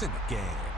It's in the game.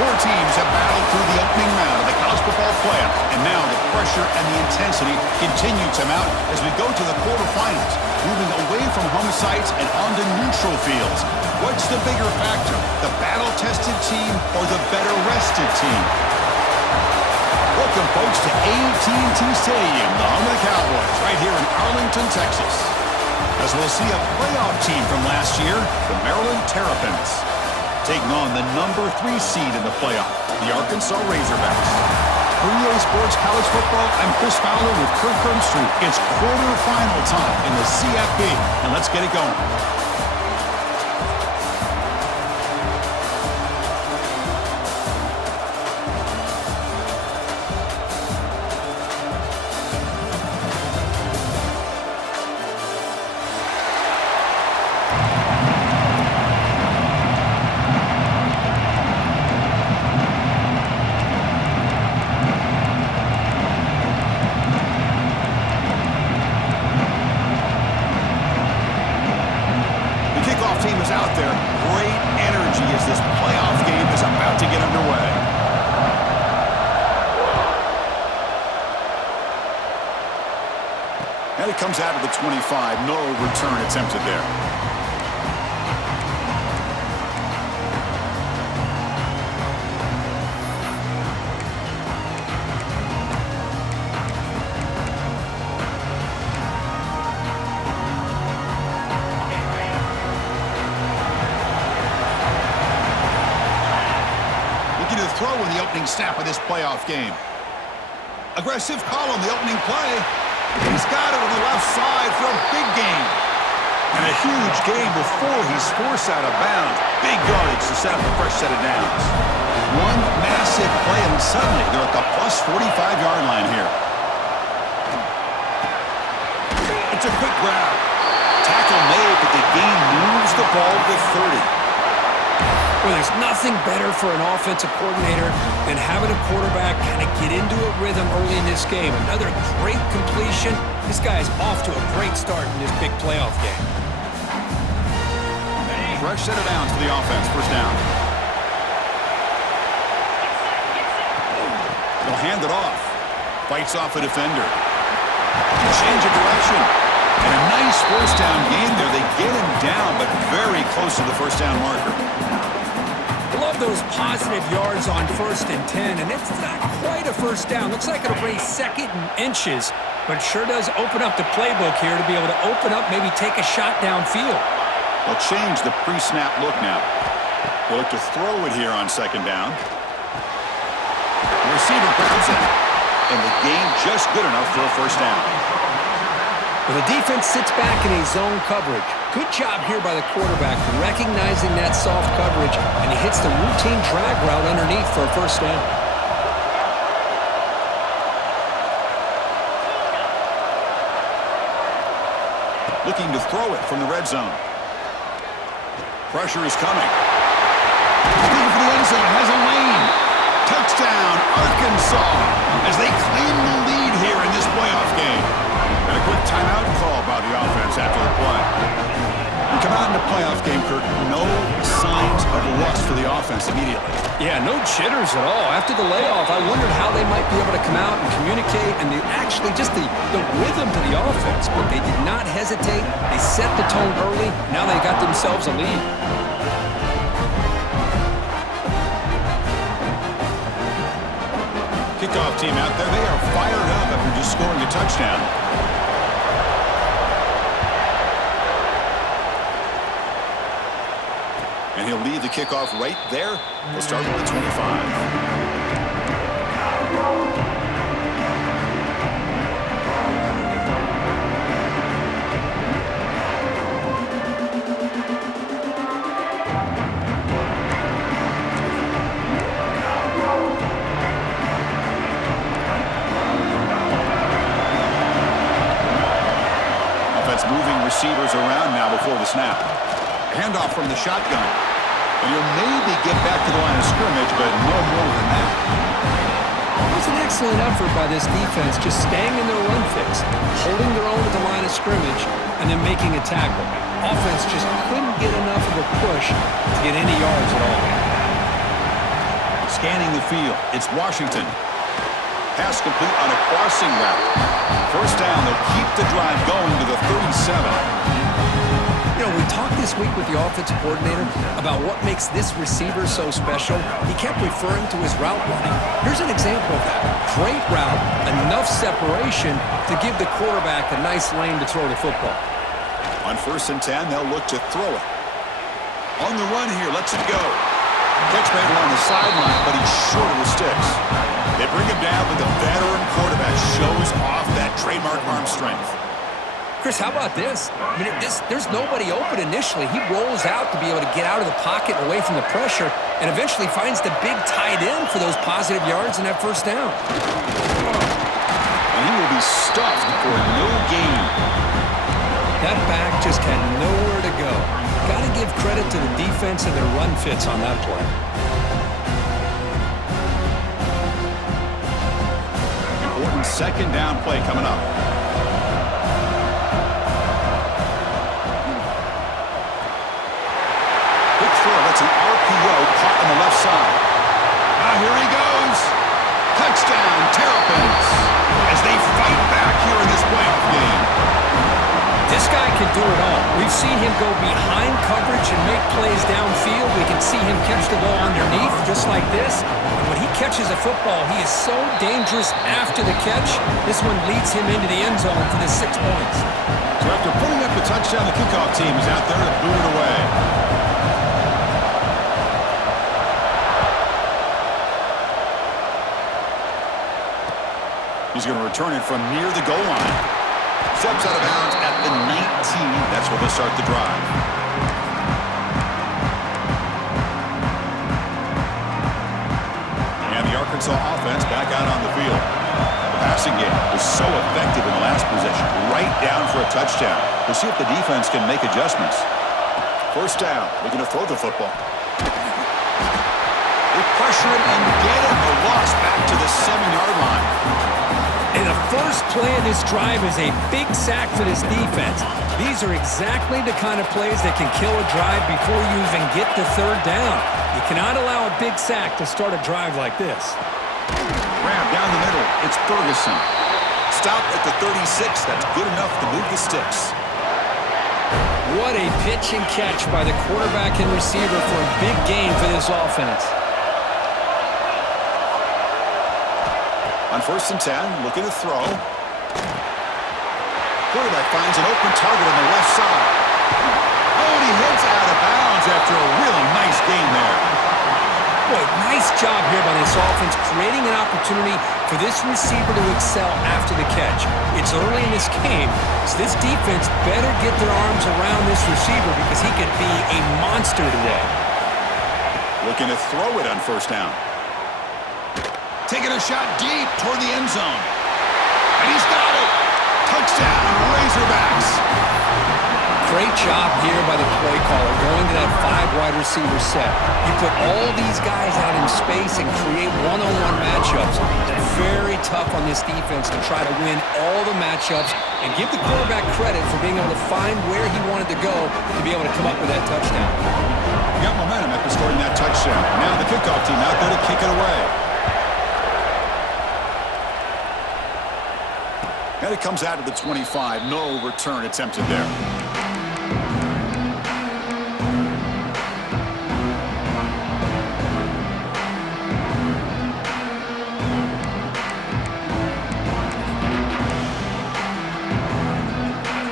Four teams have battled through the opening round of the college football playoff, and now the pressure and the intensity continue to mount as we go to the quarterfinals, moving away from home sites and onto neutral fields. What's the bigger factor, the battle-tested team or the better-rested team? Welcome, folks, to AT&T Stadium, the home of the Cowboys, right here in Arlington, Texas. As we'll see a playoff team from last year, the Maryland Terrapins, taking on the number 3 seed in the playoff, the Arkansas Razorbacks. For EA Sports College Football, I'm Chris Fowler with Kirk Herbstreit. It's quarterfinal time in the CFP, and let's get it going. Out there, great energy as this playoff game is about to get underway. And it comes out of the 25, no return attempted there. Throw in the opening snap of this playoff game. Aggressive call on the opening play. He's got it on the left side for a big gain. And a huge gain before he's forced out of bounds. Big yardage to set up a fresh set of downs. One massive play, and suddenly they're at the plus 45-yard line here. It's a quick grab. Tackle made, but the gain moves the ball to 30. Well, there's nothing better for an offensive coordinator than having a quarterback kind of get into a rhythm early in this game. Another great completion. This guy is off to a great start in this big playoff game. Fresh set of downs for the offense. First down. They'll hand it off. Fights off a defender. Change of direction. And a nice first down gain there. They get him down, but very close to the first down marker. Love those positive yards on 1st and 10, and it's not quite a first down. Looks like it'll bring 2nd and inches, but it sure does open up the playbook here to be able to open up, maybe take a shot downfield. They'll change the pre-snap look now. They'll look to throw it here on 2nd down. The receiver grabs it, and the gain just good enough for a first down. Well, the defense sits back in a zone coverage. Good job here by the quarterback recognizing that soft coverage, and he hits the routine drag route underneath for a first down. Looking to throw it from the red zone. Pressure is coming. Looking for the end zone, has a lane. Touchdown, Arkansas, as they claim the lead here in this playoff game. And a quick timeout call by the offense after the play. We come out in the playoff game, Kirk, no signs of rust for the offense immediately. Yeah, no jitters at all. After the layoff, I wondered how they might be able to come out and communicate, and actually just the rhythm to the offense. But they did not hesitate. They set the tone early. Now they got themselves a lead. Kickoff team out there, they are fired up after just scoring a touchdown. And he'll lead the kickoff right there. We'll start with the 25. Offense moving receivers around now before the snap. Handoff from the shotgun. And you'll maybe get back to the line of scrimmage, but no more than that. It was an excellent effort by this defense, just staying in their run fix, holding their own at the line of scrimmage, and then making a tackle. Offense just couldn't get enough of a push to get any yards at all. scanning the field. It's Washington. Pass complete on a crossing route. First down, they'll keep the drive going to the 37. You know, we talked this week with the offensive coordinator about what makes this receiver so special. He kept referring to his route running. Here's an example of that. Great route, enough separation to give the quarterback a nice lane to throw the football. On 1st and 10, they'll look to throw it. On the run here, lets it go. Catch made along the sideline, but he's short of the sticks. They bring him down, but the veteran quarterback shows off that trademark arm strength. Chris, how about this? I mean, there's nobody open initially. He rolls out to be able to get out of the pocket and away from the pressure and eventually finds the big tight end for those positive yards in that first down. And he will be stuffed for no gain. That back just had nowhere to go. Got to give credit to the defense and their run fits on that play. Important second down play coming up. It's an RPO caught on the left side. Now here he goes. Touchdown, Terrapins, as they fight back here in this playoff game. This guy can do it all. We've seen him go behind coverage and make plays downfield. We can see him catch the ball underneath, just like this. And when he catches a football, he is so dangerous after the catch. This one leads him into the end zone for the 6 points. So after putting up the touchdown, the kickoff team is out there to boot it away. He's going to return it from near the goal line. Steps out of bounds at the 19. That's where they'll start the drive. And the Arkansas offense back out on the field. The passing game was so effective in the last possession. Right down for a touchdown. We'll see if the defense can make adjustments. First down. They're going to throw the football. They pressure him and get him. A loss back to the 7-yard line. And the first play of this drive is a big sack for this defense. These are exactly the kind of plays that can kill a drive before you even get the third down. You cannot allow a big sack to start a drive like this. Grab down the middle. It's Ferguson. Stop at the 36. That's good enough to move the sticks. What a pitch and catch by the quarterback and receiver for a big gain for this offense. On 1st and 10, looking to throw. Quarterback finds an open target on the left side. Oh, and he heads out of bounds after a really nice gain there. Boy, nice job here by this offense, creating an opportunity for this receiver to excel after the catch. It's early in this game, so this defense better get their arms around this receiver because he could be a monster today. Looking to throw it on 1st down. Taking a shot deep toward the end zone. And he's got it. Touchdown, Razorbacks. Great job here by the play caller, going to that 5-wide receiver set. You put all these guys out in space and create one-on-one matchups. Very tough on this defense to try to win all the matchups and give the quarterback credit for being able to find where he wanted to go to be able to come up with that touchdown. Got momentum after scoring that touchdown. Now the kickoff team out there to kick it away. And it comes out to the 25. No return attempted there.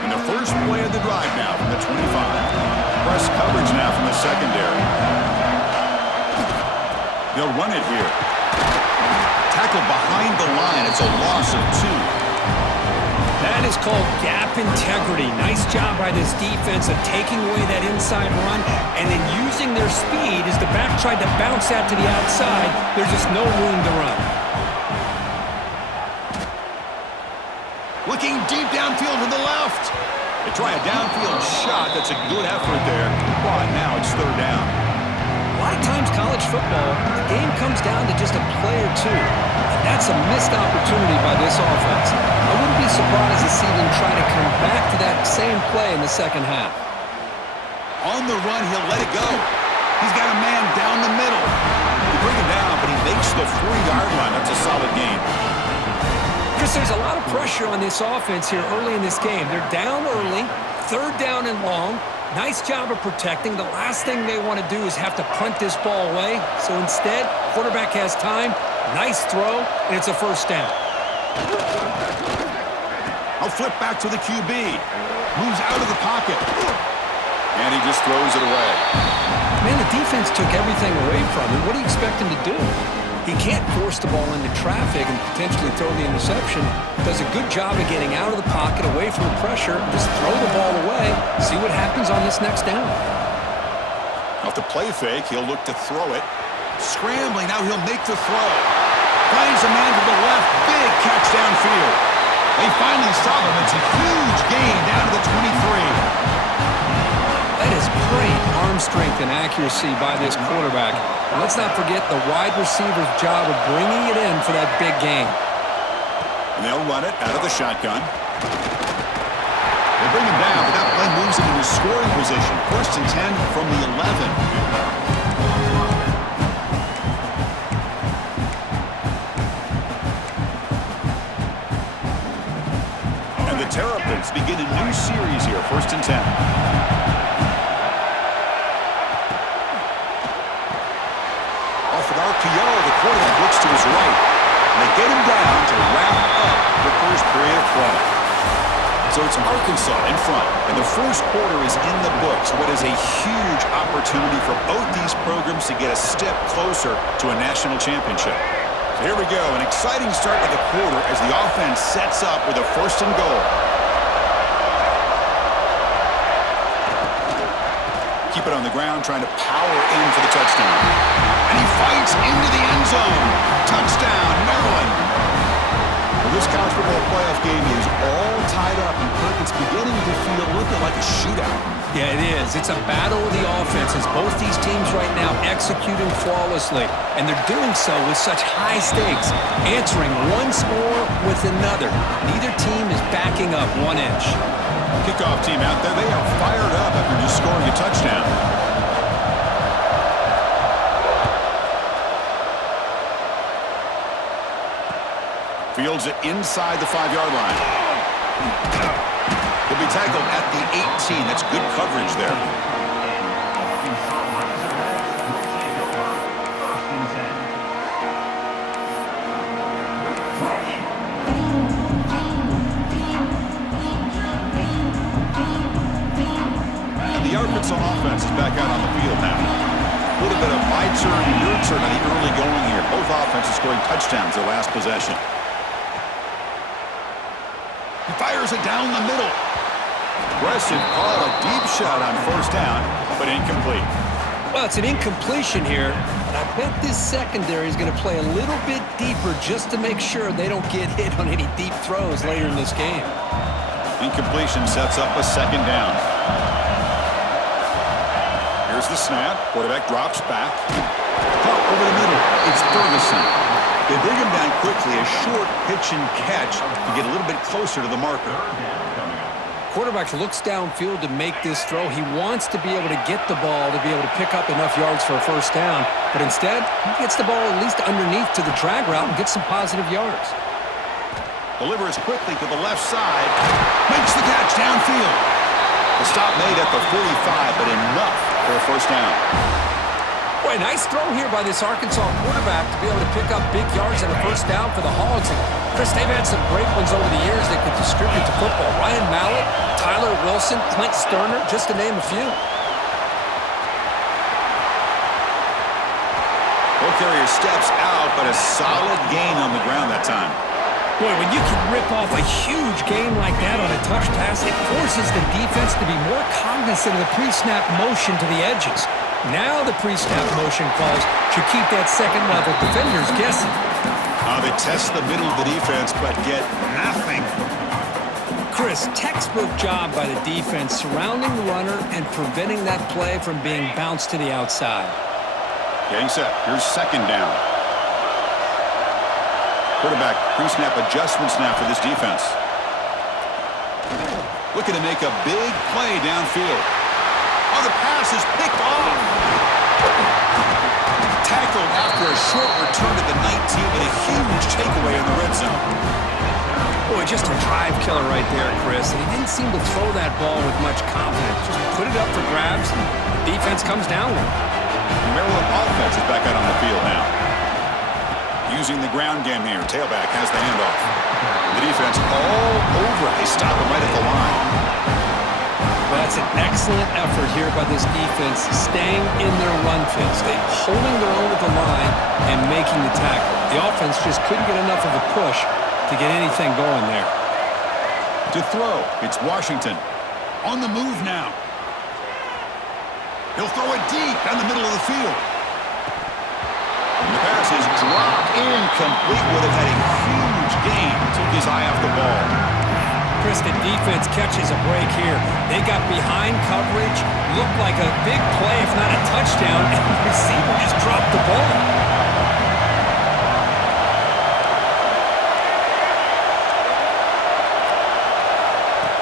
And the first play of the drive now from the 25. Press coverage now from the secondary. They'll run it here. Tackle behind the line. It's a loss of 2. That is called gap integrity. Nice job by this defense of taking away that inside run and then using their speed as the back tried to bounce that to the outside. There's just no room to run. Looking deep downfield to the left. They try a downfield shot. That's a good effort there. But now it's 3rd down. A lot of times college football, the game comes down to just a play or two. And that's a missed opportunity by this offense. I wouldn't be surprised to see them try to come back to that same play in the second half. On the run, he'll let it go. He's got a man down the middle. They bring him down, but he makes the 4-yard line. That's a solid gain. Chris, there's a lot of pressure on this offense here early in this game. They're down early, 3rd down and long. Nice job of protecting. The last thing they want to do is have to punt this ball away. So instead, quarterback has time, nice throw, and it's a 1st down. I'll flip back to the QB. Moves out of the pocket. And he just throws it away. Man, the defense took everything away from him. What do you expect him to do? He can't force the ball into traffic and potentially throw the interception. Does a good job of getting out of the pocket, away from the pressure. Just throw the ball away. See what happens on this next down. Off the play fake, he'll look to throw it. Scrambling, now he'll make the throw. Finds a man to the left. Big catch downfield. They finally saw him. It's a huge gain down to the 23. That is great arm strength and accuracy by this quarterback. And let's not forget the wide receiver's job of bringing it in for that big gain. And they'll run it out of the shotgun. They bring him down, but that play moves him into scoring position. 1st and 10 from the 11. And the Terrapins begin a new series here. 1st and 10. RPO, the quarterback looks to his right. And they get him down to wrap up the 1st period of play. So it's Arkansas in front, and the 1st quarter is in the books. What is a huge opportunity for both these programs to get a step closer to a national championship. So here we go, an exciting start to the quarter as the offense sets up with a 1st and goal. Keep it on the ground, trying to power in for the touchdown. And he fights into the end zone. Touchdown, Maryland. Well, this college football playoff game is all tied up, and Kirk, it's beginning to feel looking like a shootout. Yeah, it is. It's a battle of the offenses. Both these teams right now executing flawlessly, and they're doing so with such high stakes, answering one score with another. Neither team is backing up 1 inch. Kickoff team out there. They are fired up after just scoring a touchdown. Fields it inside the 5-yard line. He'll be tackled at the 18. That's good coverage there. The Arkansas offense is back out on the field now. A little bit of my turn, your turn on the early going here. Both offenses scoring touchdowns their last possession. He fires it down the middle. Aggressive call, a deep shot on 1st down, but incomplete. Well, it's an incompletion here, but I bet this secondary is going to play a little bit deeper just to make sure they don't get hit on any deep throws later in this game. Incompletion sets up a 2nd down. Here's the snap. Quarterback drops back. Caught over the middle. It's Ferguson. They bring him down quickly. A short pitch and catch to get a little bit closer to the marker. Quarterback looks downfield to make this throw. He wants to be able to get the ball to be able to pick up enough yards for a 1st down. But instead, he gets the ball at least underneath to the drag route and gets some positive yards. Delivers quickly to the left side. Makes the catch downfield. The stop made at the 45, but enough for a 1st down. Boy, nice throw here by this Arkansas quarterback to be able to pick up big yards and a 1st down for the Hogs. And Chris, they've had some great ones over the years that could distribute the football. Ryan Mallett, Tyler Wilson, Clint Sterner, just to name a few. Ball carrier steps out, but a solid gain on the ground that time. Boy, when you can rip off a huge game like that on a touch pass, it forces the defense to be more cognizant of the pre-snap motion to the edges. Now the pre-snap motion calls should keep that second-level defenders guessing. They test the middle of the defense, but get nothing. Chris, textbook job by the defense surrounding the runner and preventing that play from being bounced to the outside. Getting set. Here's 2nd down. Quarterback pre-snap adjustments now for this defense. Looking to make a big play downfield. Oh, the pass is picked off. Tackled after a short return to huge takeaway in the red zone. Boy, just a drive killer right there, Chris. And he didn't seem to throw that ball with much confidence. Just put it up for grabs, and the defense comes down with it. The Maryland offense is back out on the field now. Using the ground game here. Tailback has the handoff. The defense all over it. They stop him right at the line. Well, that's an excellent effort here by this defense, staying in their run fits. They holding their own with the line and making the tackle. The offense just couldn't get enough of a push to get anything going there. To throw, it's Washington. On the move now. He'll throw it deep down the middle of the field. And the pass is dropped incomplete. Would have had a huge gain. Took his eye off the ball. Chris, the defense catches a break here. They got behind coverage, looked like a big play, if not a touchdown, and the receiver just dropped the ball.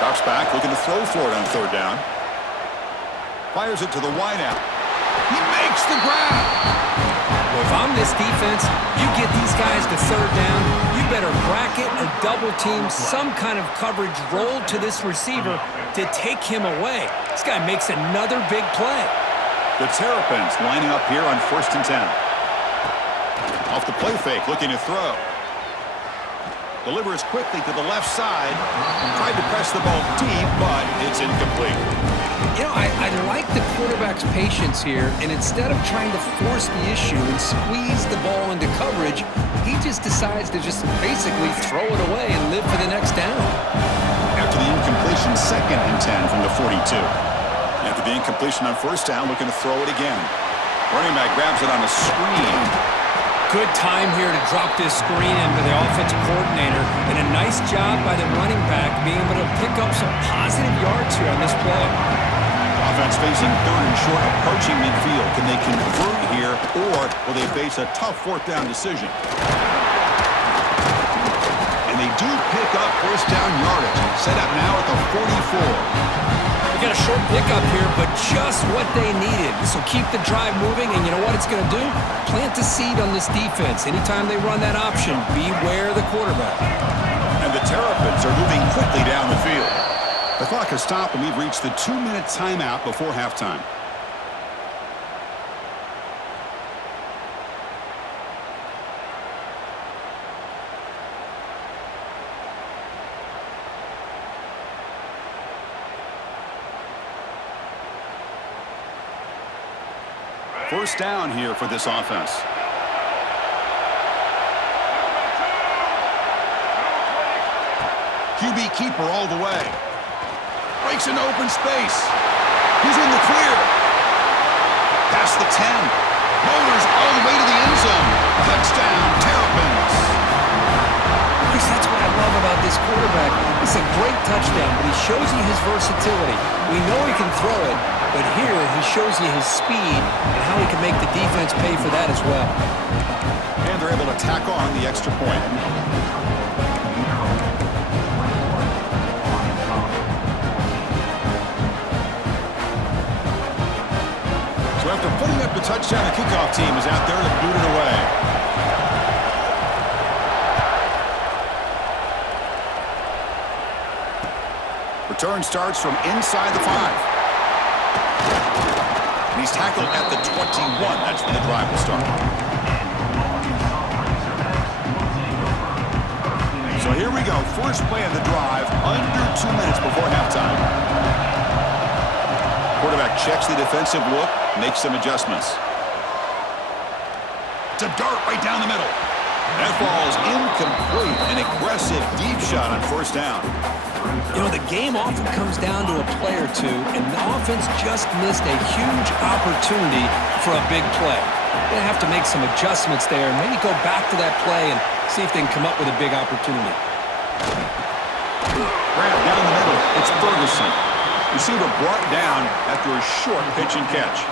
Drops back, looking to throw for it on third down. Fires it to the wideout. He makes the grab. Well, if I'm this defense, you get these guys to third down, you better bracket or double team some kind of coverage roll to this receiver to take him away. This guy makes another big play. The Terrapins lining up here on 1st and 10. Off the play fake, looking to throw. Delivers quickly to the left side. Tried to press the ball deep, but it's incomplete. You know, I like the quarterback's patience here, and instead of trying to force the issue and squeeze the ball into coverage, he just decides to just basically throw it away and live for the next down. After the incompletion, 2nd and 10 from the 42. After the incompletion on 1st down, looking to throw it again. Running back grabs it on a screen. Good time here to drop this screen into the offensive coordinator, and a nice job by the running back being able to pick up some positive yards here on this play. Offense facing 3rd and short, approaching midfield. Can they convert here, or will they face a tough 4th down decision? And they do pick up 1st down yardage. Set up now at the 44. They got a short pickup here, but just what they needed. This will keep the drive moving, and you know what it's going to do? Plant a seed on this defense. Anytime they run that option, beware the quarterback. And the Terrapins are moving quickly down the field. The clock has stopped, and we've reached the 2-minute timeout before halftime. First down here for this offense. QB keeper all the way. Breaks into open space. He's in the clear. Past the 10. Motors all the way to the end zone. Touchdown, Terrapins. Chris, that's what I love about this quarterback. It's a great touchdown, but he shows you his versatility. We know he can throw it, but here he shows you his speed and how he can make the defense pay for that as well. And they're able to tack on the extra point. So after putting up the touchdown, the kickoff team is out there to boot it away. Return starts from inside the 5. And he's tackled at the 21. That's when the drive will start. So here we go. First play of the drive, under 2 minutes before halftime. Quarterback checks the defensive look, makes some adjustments. It's a dart right down the middle. That ball is incomplete. An aggressive deep shot on 1st down. You know, the game often comes down to a play or two, and the offense just missed a huge opportunity for a big play. They have to make some adjustments there and maybe go back to that play and see if they can come up with a big opportunity. Grab down the middle. It's Ferguson. Receiver brought down after a short pitch and catch.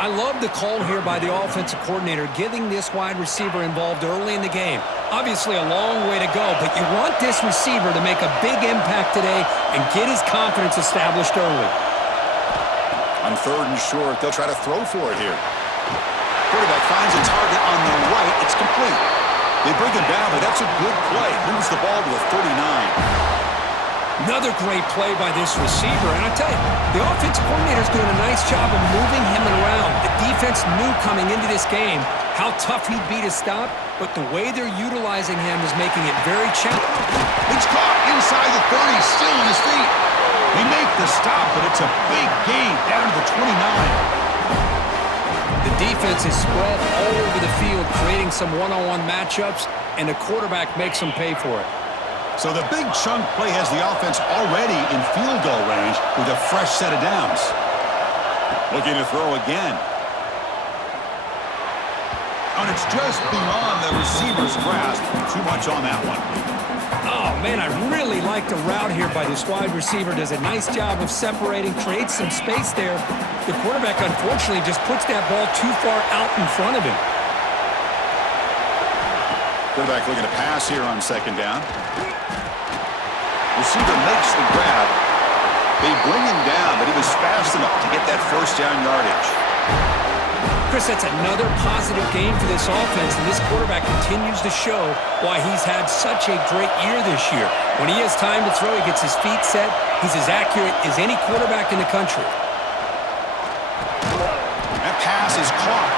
I love the call here by the offensive coordinator, getting this wide receiver involved early in the game. Obviously a long way to go, but you want this receiver to make a big impact today and get his confidence established early. On 3rd and short, they'll try to throw for it here. Quarterback finds a target on the right. It's complete. They bring him down, but that's a good play. Moves the ball to a 39. Another great play by this receiver. And I tell you, the offensive coordinator's doing a nice job of moving him around. The defense knew coming into this game how tough he'd be to stop, but the way they're utilizing him is making it very challenging. He's caught inside the 30, still on his feet. They make the stop, but it's a big gain down to the 29. The defense is spread all over the field, creating some one-on-one matchups, and the quarterback makes them pay for it. So the big chunk play has the offense already in field goal range with a fresh set of downs. Looking to throw again. And it's just beyond the receiver's grasp. Too much on that one. Oh, man, I really like the route here by this wide receiver. Does a nice job of separating, creates some space there. The quarterback, unfortunately, just puts that ball too far out in front of him. Quarterback looking to pass here on second down. Receiver makes the grab. They bring him down, but he was fast enough to get that first down yardage. Chris, that's another positive game for this offense, and this quarterback continues to show why he's had such a great year this year. When he has time to throw, he gets his feet set. He's as accurate as any quarterback in the country. That pass is caught.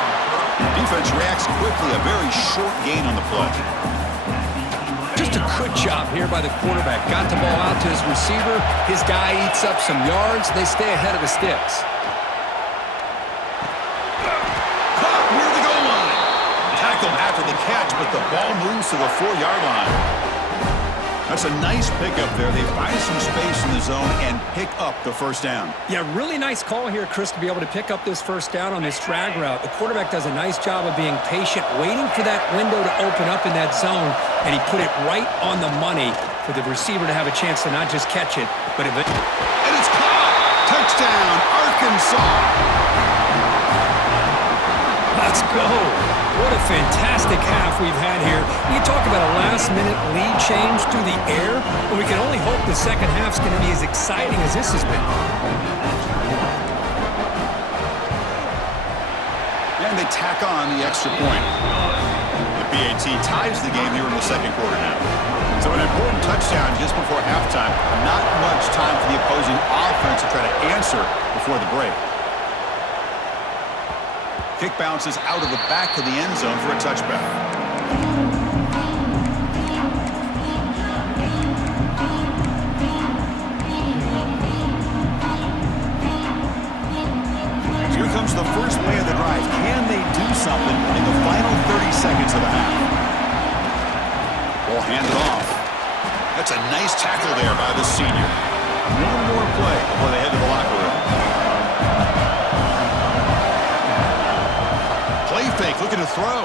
Defense reacts quickly, a very short gain on the play. Just a good job here by the quarterback. Got the ball out to his receiver. His guy eats up some yards. They stay ahead of the sticks. Caught near the goal line. Tackled after the catch, but the ball moves to the 4-yard line. That's a nice pickup there. They find some space in the zone and pick up the first down. Yeah, really nice call here, Chris, to be able to pick up this first down on this drag route. The quarterback does a nice job of being patient, waiting for that window to open up in that zone, and he put it right on the money for the receiver to have a chance to not just catch it, but and it's caught! Touchdown, Arkansas! Let's go! What a fantastic half we've had here. You talk about a last-minute lead change through the air, but we can only hope the second half's going to be as exciting as this has been. And they tack on the extra point. The BAT ties the game here in the second quarter now. So an important touchdown just before halftime. Not much time for the opposing offense to try to answer before the break. Kick bounces out of the back of the end zone for a touchback. Here comes the first play of the drive. Can they do something in the final 30 seconds of the half? Ball handed off. That's a nice tackle there by the senior. One more play before they head to the locker room. Play fake, looking to throw.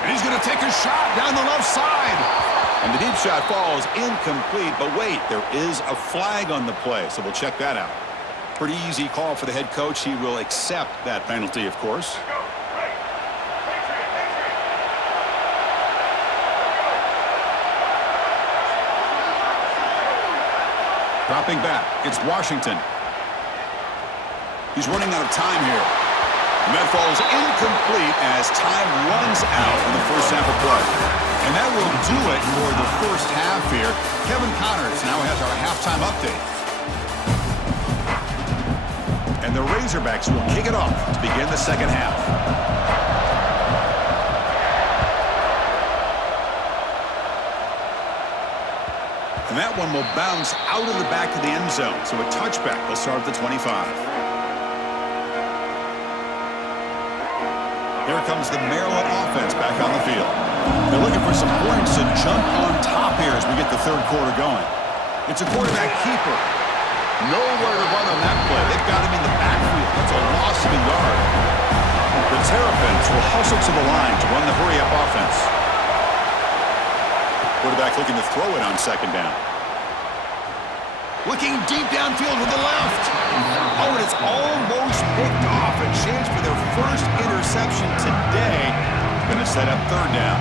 And he's going to take a shot down the left side. And the deep shot falls incomplete. But wait, there is a flag on the play, so we'll check that out. Pretty easy call for the head coach. He will accept that penalty, of course. Dropping back, it's Washington. He's running out of time here. And that falls incomplete as time runs out in the first half of play. And that will do it for the first half here. Kevin Connors now has our halftime update. And the Razorbacks will kick it off to begin the second half. And that one will bounce out of the back of the end zone. So a touchback will start at the 25. Here comes the Maryland offense back on the field. They're looking for some points to jump on top here as we get the third quarter going. It's a quarterback keeper. Nowhere to run on that play. They've got him in the backfield. That's a loss of a yard. The Terrapins will hustle to the line to run the hurry-up offense. Quarterback looking to throw it on second down. Looking deep downfield to the left. Oh, and it's almost picked off. A chance for their first interception today. Going to set up third down.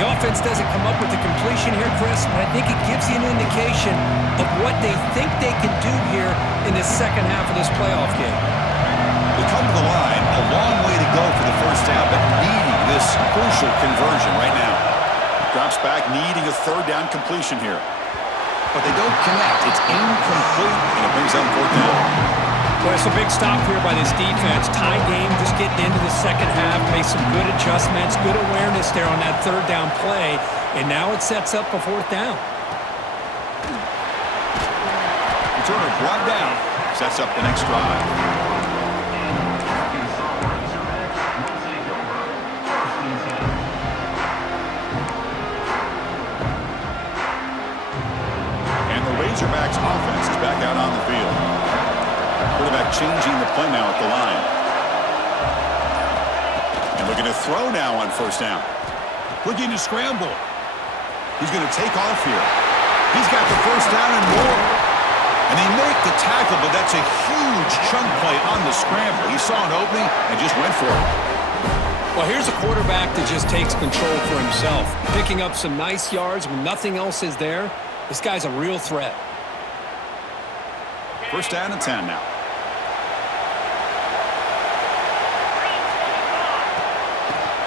The offense doesn't come up with the completion here, Chris, but I think it gives you an indication of what they think they can do here in the second half of this playoff game. They come to the line, a long way to go for the first down, but needing this crucial conversion right now. Drops back, needing a third down completion here. But they don't connect. It's incomplete, and it brings up fourth down. Well, it's a big stop here by this defense. Tie game, just getting into the second half, made some good adjustments, good awareness there on that third down play, and now it sets up a fourth down. Returner brought down, sets up the next drive. Razorbacks offense is back out on the field. Quarterback changing the play now at the line. And looking to throw now on first down. Looking to scramble. He's going to take off here. He's got the first down and more. And they make the tackle, but that's a huge chunk play on the scramble. He saw an opening and just went for it. Well, here's a quarterback that just takes control for himself. Picking up some nice yards when nothing else is there. This guy's a real threat. First down and 10 now.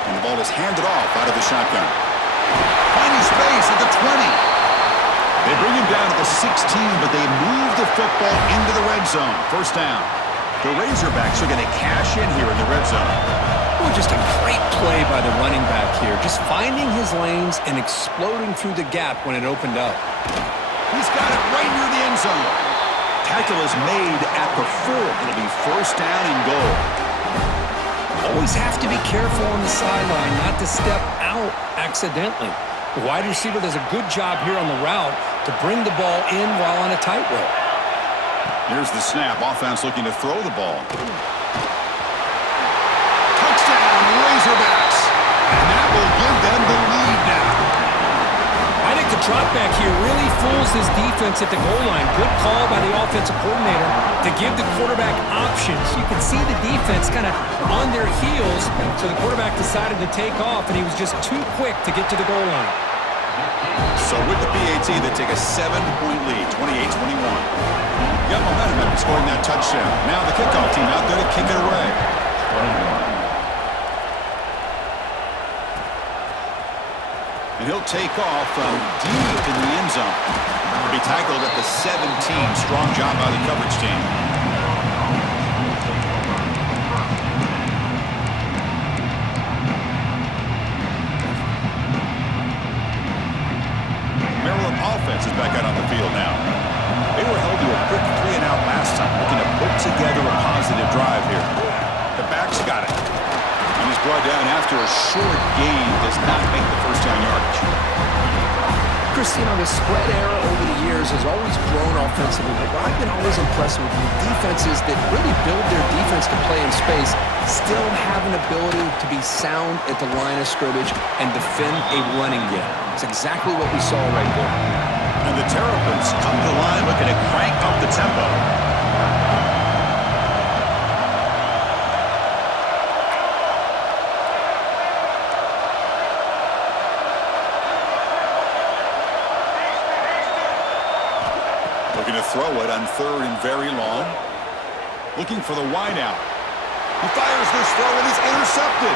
And the ball is handed off out of the shotgun. Finding space at the 20. They bring him down to the 16, but they move the football into the red zone. First down. The Razorbacks are going to cash in here in the red zone. Oh, just a great play by the running back here. Just finding his lanes and exploding through the gap when it opened up. He's got it right near the end zone. Tackle is made at the 4. It'll be first down and goal. Always have to be careful on the sideline not to step out accidentally. The wide receiver does a good job here on the route to bring the ball in while on a tightrope. Here's the snap. Offense looking to throw the ball. Touchdown, Razorbacks. And that will give them the lead now. I think the drop back here really fools this defense at the goal line. Good call by the offensive coordinator to give the quarterback options. You can see the defense kind of on their heels, so the quarterback decided to take off, and he was just too quick to get to the goal line. So with the PAT, they take a 7-point lead, 28-21. Got momentum after scoring that touchdown. Now the kickoff team out there to kick it away. And he'll take off from deep in the end zone. He'll be tackled at the 17. Strong job by the coverage team. Maryland offense is back out on the field now. They were held to a quick 3-and-out last time, looking to put together a positive drive here. The back's got it. And he's brought down after a short gain, does not make the first down yardage. Christian, the spread era over the years has always grown offensively, but what I've been always impressed with defenses that really build their defense to play in space still have an ability to be sound at the line of scrimmage and defend a running game. It's exactly what we saw right there. And the Terrapins come to the line looking to crank up the tempo. Looking to throw it on third and very long. Looking for the wideout. He fires this throw and it's intercepted.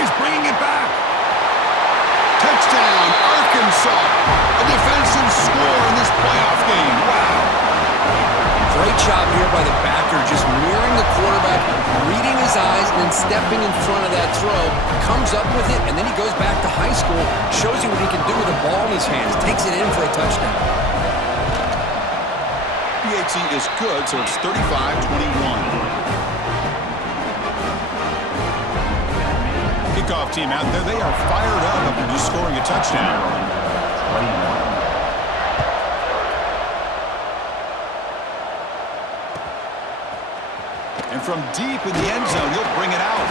He's bringing it back. Touchdown, Arkansas. A defensive score in this playoff game. Wow. Great job here by the backer, just mirroring the quarterback, reading his eyes, and then stepping in front of that throw. Comes up with it, and then he goes back to high school, shows you what he can do with the ball in his hands, takes it in for a touchdown. PAT is good, so it's 35-21. Kickoff team out there, they are fired up after just scoring a touchdown. And from deep in the end zone, he'll bring it out.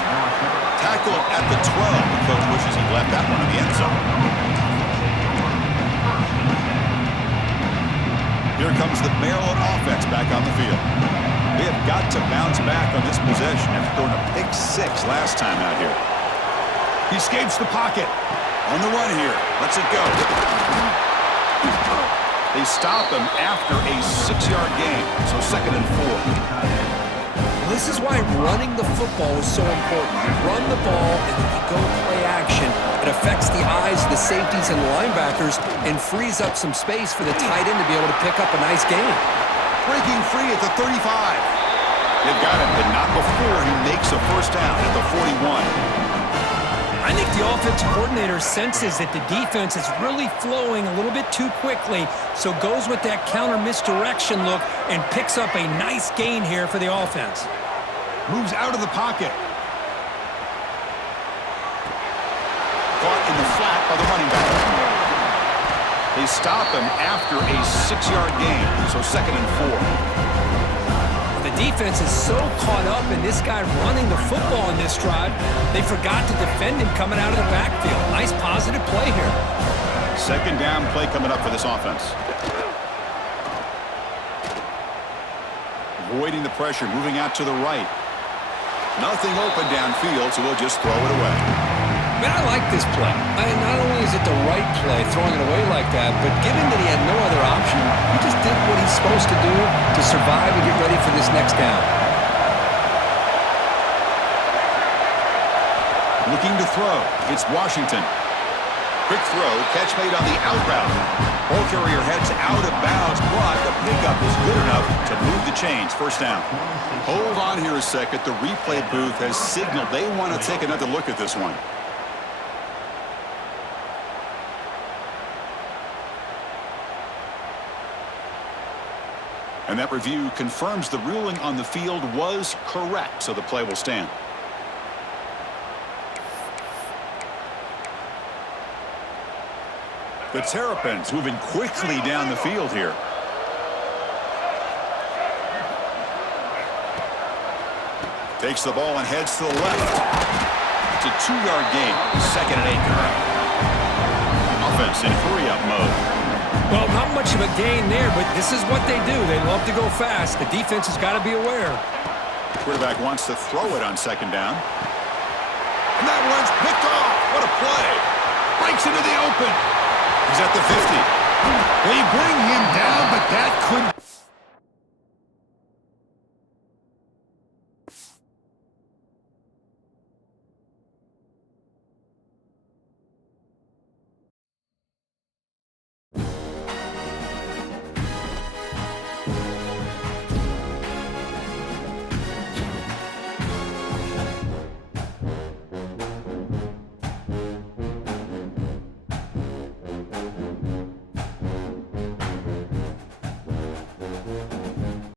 Tackle at the 12. The coach wishes he left that one in the end zone. Here comes the Maryland offense back on the field. They have got to bounce back on this possession after throwing a pick 6 last time out here. He escapes the pocket. On the run here. Lets it go. They stop him after a 6-yard gain. So 2nd and 4. This is why running the football is so important. You run the ball and then you go play action. It affects the eyes of the safeties and linebackers and frees up some space for the tight end to be able to pick up a nice gain. Breaking free at the 35. They've got him, but not before he makes a first down at the 41. I think the offensive coordinator senses that the defense is really flowing a little bit too quickly, so goes with that counter misdirection look and picks up a nice gain here for the offense. Moves out of the pocket. Caught in the flat by the running back. They stop him after a 6-yard gain, so 2nd and 4. The defense is so caught up in this guy running the football in this drive, they forgot to defend him coming out of the backfield. Nice positive play here. 2nd down play coming up for this offense. Avoiding the pressure, moving out to the right. Nothing open downfield, so we'll just throw it away. Man, I like this play. Not only is it the right play, throwing it away like that, but given that he had no other option, he just did what he's supposed to do to survive and get ready for this next down. Looking to throw. It's Washington. Quick throw, catch made on the out route. Ball carrier heads out of bounds, but the pickup is good enough to move the chains. First down. Hold on here a second. The replay booth has signaled they want to take another look at this one. And that review confirms the ruling on the field was correct, so the play will stand. The Terrapins moving quickly down the field here. Takes the ball and heads to the left. It's a 2-yard gain. 2nd and 8 current. Offense in hurry-up mode. Well, not much of a gain there, but this is what they do. They love to go fast. The defense has got to be aware. Quarterback wants to throw it on 2nd down. And that one's picked off. What a play. Breaks into the open. He's at the 50. They bring him down, but that could